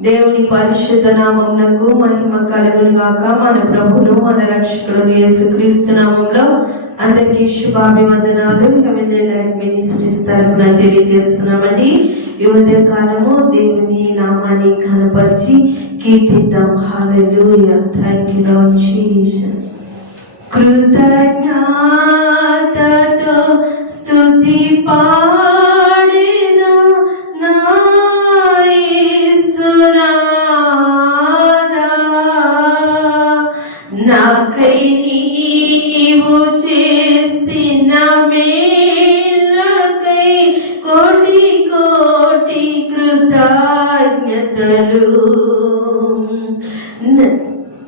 దేవుని పరిశుద్ధ నామమునకు మహిమ కలుగునుగాక మన ప్రభును మన రక్షకుడు యేసుక్రీస్తు నామంలో అందరికీ శుభాభివందనాలు. లైట్ మినిస్ట్రీస్ తరఫున తెలియజేస్తున్నామండి. ఈ ఉదయ కాలము దేవుని నామాన్ని కనపరిచి కీర్తిద్దాం. హాలెలు థ్యాంక్ యూ లార్డ్ జీసస్ కృతజ్ఞాతతో స్తుతి పాడే చేసిన మేలకై కోటి కోటి కృతజ్ఞతలు.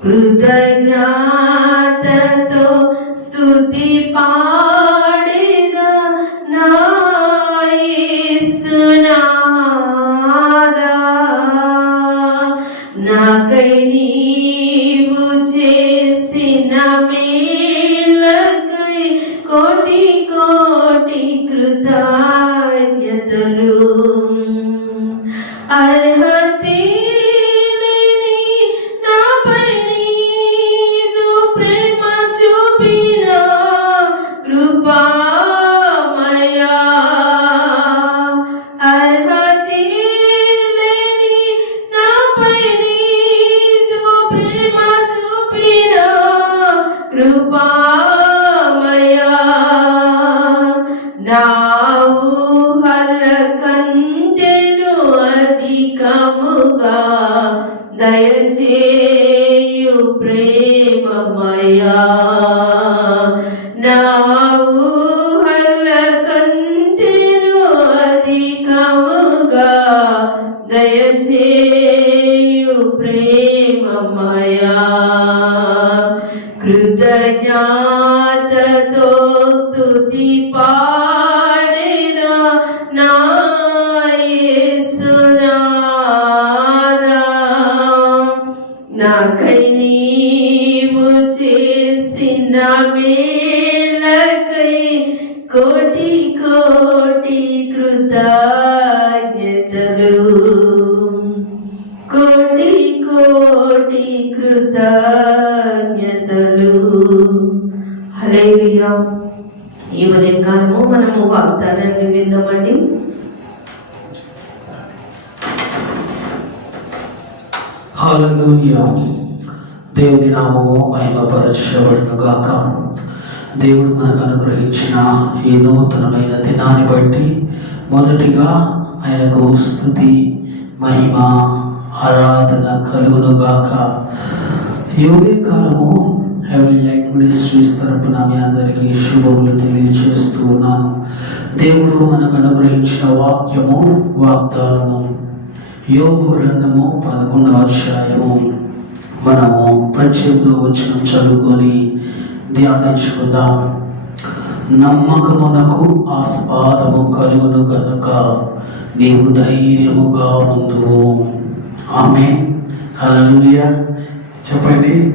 కృతజ్ఞాతతో కృతజ్ఞతలు అర్హతే ప్రేమమయా నా ఊహల కంటెను అధికముగా దయచేయు ప్రేమమయా కృతజ్ఞాతతో స్తుతి పాడేదా కోటి కోటి కృతజ్ఞతలు. కోటి కోటి కృతజ్ఞతలు. హల్లెలూయా. ఈ ఉదయం కాలము మనము వాగ్దానాన్ని విందామండి. దేవుని నామము మహిమపరచబడును గాక దేవుడు మనకు అనుగ్రహించిన ఈ నూతనమైన దినాన్ని బట్టి మొదటిగా ఆయనకు స్థుతి మహిమ ఆరాధన కలుగునుగాక. ఈ కాలము హెవెన్ లైట్ మినిస్ట్రీస్ తరపున మీ అందరికీ శుభములు తెలియజేస్తూ ఉన్నాను. దేవుడు మనకు అనుగ్రహించిన వాక్యము వాగ్దానము యోగు గ్రంథము పదకొండవ అధ్యాయము. మనము ప్రత్యేక వచ్చిన చదువుకొని ధ్యానించుకుందాం. నమ్మకమునకు ఆస్పాదము కలుగును కనుక నీవు ధైర్యముగా ముందువు ఆమె హల్లెలూయ. చెప్పండి.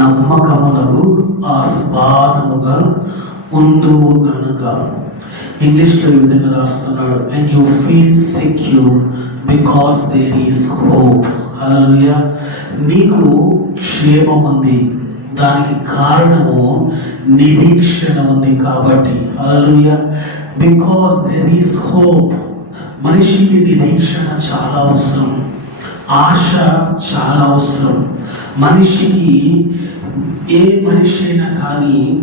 నమ్మకమునకు ఆస్పాదముగా ఉండువు కనుక ఇంగ్లీష్లో ఈ విధంగా రాస్తున్నాడు and you feel secure because there is hope hallelujah. నీకు క్షేమం ఉంది దానికి కారణము నిరీక్షణ ఉంది కాబట్టి. Hallelujah because there is hope మనిషికి నిరీక్షణ చాలా అవసరం. ఆశ చాలా అవసరం. మనిషికి ఏ మనిషి అయినా కానీ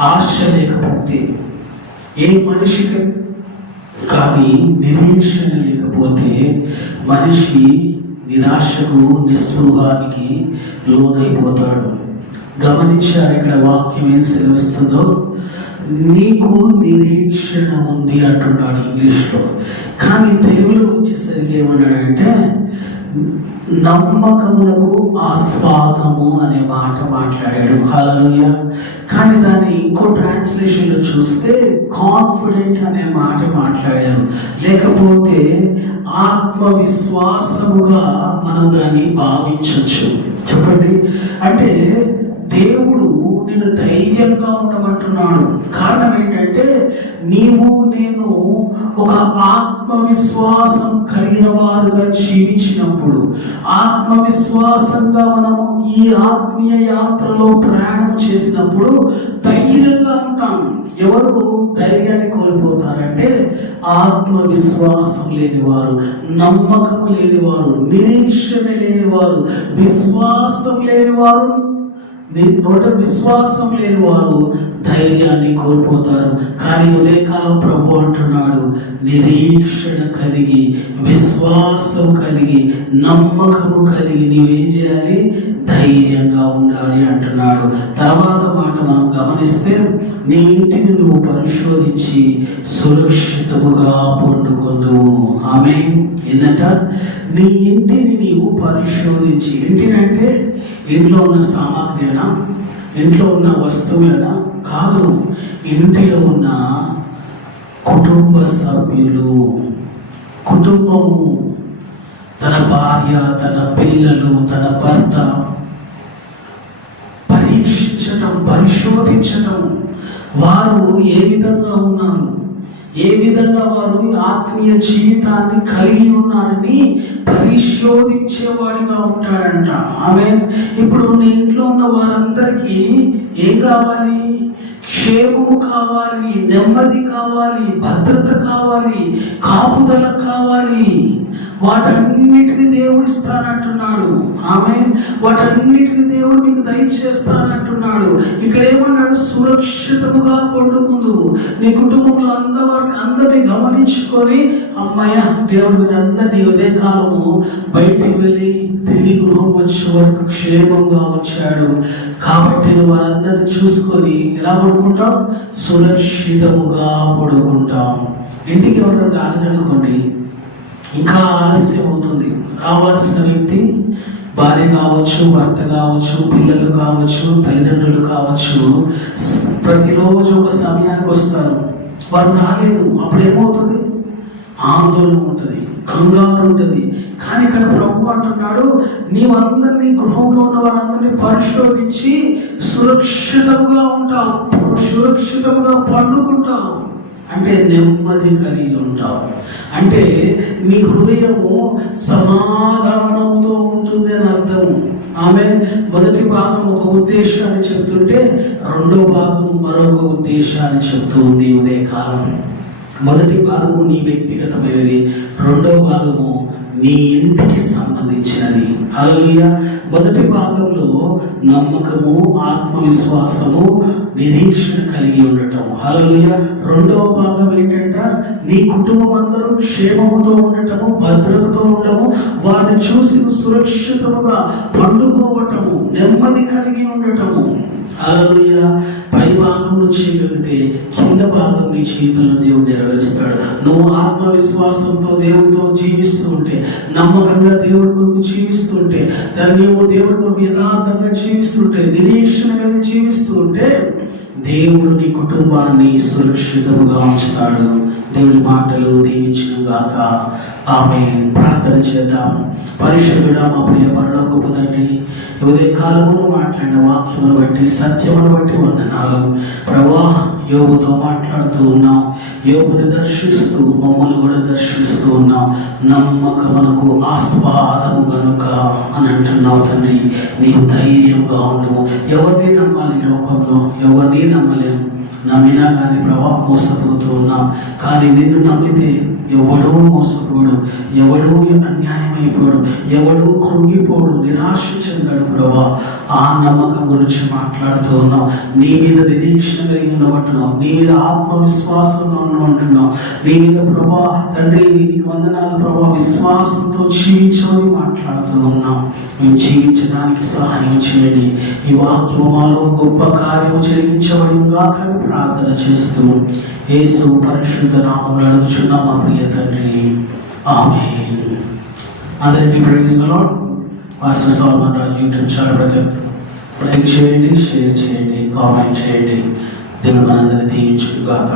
ఆశ లేకపోతే ఏ మనిషికి కానీ నిరీక్షణ లేకపోతే మనిషి నిరాశకు నిస్పృహానికి లోనైపోతాడు. గమనించారు ఇక్కడ వాక్యం ఏం సెలవిస్తుందో? నీకు నిరీక్షణ ఉంది అంటున్నాడు ఇంగ్లీష్లో. కానీ తెలుగులో వచ్చేసరికి ఏమన్నాడంటే నమ్మకములకు ఆస్వాదము అనే మాట మాట్లాడాడు. హల్లెలూయ. కానీ దాన్ని ఇంకో ట్రాన్స్లేషన్లో చూస్తే కాన్ఫిడెంట్ అనే మాట మాట్లాడారు లేకపోతే ఆత్మవిశ్వాసముగా మనం దాన్ని భావించవచ్చు చెప్పండి. అంటే దేవుడు నేను ధైర్యంగా ఉండమంటున్నాడు. కారణం ఏంటంటే నీవు నేను ఒక ఆత్మవిశ్వాసం కలిగిన వారుగా జీవించినప్పుడు ఆత్మవిశ్వాసంగా మనము ఈ ఆత్మీయ యాత్రలో ప్రయాణం చేసినప్పుడు ధైర్యంగా ఉంటాం. ఎవరు ధైర్యాన్ని కోల్పోతారంటే ఆత్మవిశ్వాసం లేని వారు నమ్మకం లేని వారు నిరీక్షణ లేని వారు విశ్వాసం లేని దీని తోట విశ్వాసం లేని వారు ధైర్యాన్ని కోల్పోతారు. కానీ ఉదయకాలం ప్రభు అంటున్నాడు నిరీక్షణ కలిగి విశ్వాసం కలిగి నమ్మకము కలిగి నీవేం చేయాలి? ధైర్యంగా ఉండాలి అంటున్నాడు. తర్వాత మాట మనం గమనిస్తే నీ ఇంటిని నువ్వు పరిశోధించి సురక్షితముగా పండుకొందు ఆమె ఏంటంట? నీ ఇంటిని నీవు పరిశోధించి ఇంటినంటే ఇంట్లో ఉన్న సామాగ్రినా ఇంట్లో ఉన్న వస్తువులనా? కాదు ఇంటిలో ఉన్న కుటుంబ సభ్యులు కుటుంబము తన భార్య తన పిల్లలు తన భర్త పరీక్షించడం పరిశోధించడం వారు ఏ విధంగా ఉన్నారు? ఏ విధంగా వారు ఆత్మీయ జీవితాన్ని కలిగి ఉన్నారని పరిశోధించేవాడిగా ఉంటాడంట. ఆమె ఇప్పుడు నీ ఇంట్లో ఉన్న వారందరికీ ఏం కావాలి? క్షేమము కావాలి నెమ్మది కావాలి భద్రత కావాలి కాపుదల కావాలి. వాటన్నిటిని దేవుడు ఇస్తానంటున్నాడు. ఆమె వాటన్నిటిని దేవుడు మీకు దయచేస్తానంటున్నాడు. ఇక్కడ ఏమన్నాడు సురక్షితముగా పండుకుందు నీ కుటుంబంలో అందరి అందరిని గమనించుకొని అమ్మాయ దేవుడు అందరినీ ఉదయ కాలము బయటికి వెళ్ళి తిరిగి గృహం వచ్చే వరకు క్షేమంగా వచ్చాడు. కాబట్టి నువ్వు వారందరిని చూసుకొని ఎలా పడుకుంటాం సురక్షితముగా పడుకుంటాం ఇంటికి ఎవరు రాలేదనుకోండి ఇంకా ఆలస్యం కావాల్సిన వ్యక్తి భార్య కావచ్చు భర్త కావచ్చు పిల్లలు కావచ్చు తల్లిదండ్రులు కావచ్చు ప్రతిరోజు ఒక సమయానికి వస్తారు. వారు రాలేదు. అప్పుడు ఏమవుతుంది? ఆందోళన ఉంటుంది కంగారు ఉంటుంది. కానీ ఇక్కడ ప్రభు అంటున్నాడు నీవందరినీ గృహంలో ఉన్న వారందరినీ పరిశోధించి సురక్షితంగా ఉంటావు సురక్షితంగా పండుకుంటావు. అంటే నెమ్మది కలిగి ఉంటావు. అంటే నీ హృదయము సమాధానంతో ఉంటుంది అని అర్థం. ఆమె మొదటి భాగం ఒక ఉద్దేశాన్ని చెప్తుంటే రెండో భాగం మరొక ఉద్దేశాన్ని చెప్తుంది. ఉదయకాలం మొదటి భాగము నీ వ్యక్తిగతమైనది రెండో భాగము నీ ఇంటికి సంబంధించినది. అలాగే మొదటి భాగంలో నమ్మకము ఆత్మవిశ్వాసము నిరీక్షణ కలిగి ఉండటం. అలాగే రెండవ భాగం ఏంటంటే? నీ కుటుంబం అందరూ క్షేమముతో ఉండటము భద్రతతో ఉండటము వారిని చూసి సురక్షితముగా పండుకోవటము నెమ్మది కలిగి ఉండటము. హల్లెలూయా. పై భాగం నుంచి కలిగితే కింద భాగం నీ జీవితంలో దేవుడు నెరవేరుస్తాడు. నువ్వు ఆత్మవిశ్వాసంతో దేవుడితో జీవిస్తూ ఉంటే నమ్మకంగా దేవుడి కొరకు జీవిస్తుంటే నీవు దేవుడి కొరకు యథార్థంగా జీవిస్తుంటే నిరీక్షణ కలిగి జీవిస్తుంటే దేవుడు నీ కుటుంబాన్ని సురక్షితముగా ఉంచుతాడు. దేవుడి మాటలు దీవించిన గాక ఆమె ప్రార్థన చేద్దాం. పరిశుద్ధుడ మా ప్రియ పరలోకపు తండ్రి ఉదయ మాట్లాడిన వాక్యమును బట్టి సత్యమును బట్టి వందనాలు. ప్రభా యోగుతో మాట్లాడుతూ ఉన్నాం. యోగుని దర్శిస్తూ మమ్మల్ని కూడా దర్శిస్తూ ఉన్నాం. నమ్మకమునకు ఆస్వాదము గనుక అని అంటున్నావు తండ్రి. నీవు ధైర్యంగా ఉండము ఎవరిని నమ్మాలి లోకంలో? ఎవరిని నమ్మలేము? నమ్మినా కానీ ప్రభావ మోసపోతూ ఉన్నాం. కానీ నిన్ను నమ్మితే ఎవడో మోసపోడు ఎవడో అన్యాయమైపోడు ఎవడో కృంగిపోడు నిరాశ చెందాడు ప్రభా. ఆ నమ్మకం గురించి మాట్లాడుతూ ఉన్నాం. నీ మీద నిరీక్షణ కలిగి ఉండబట్టున్నాం నీ మీద ఆత్మవిశ్వాసంగా ఉంటున్నాం నీ మీద ప్రభా తండ్రి నీకు వందనాలు ప్రభా విశ్వాసంతో జీవించమని మాట్లాడుతూ ఉన్నాం. మేము జీవించడానికి సహాయం చేయండి. ఈ వాక్యమాలో గొప్ప కార్యము జరిగించబడి కాక ప్రార్థన చేస్తూ యేసు పరిశుద్ధ నామంలో అడుగుచున్న మా ప్రియ తండ్రి. ఆమె అందరికీ ప్రేమిస్ master Solomon Raju YouTube channel ప్రతి లైక్ చేయండి షేర్ చేయండి కామెంట్ చేయండి. దేవుడు మనందరినీ దీవించుగాక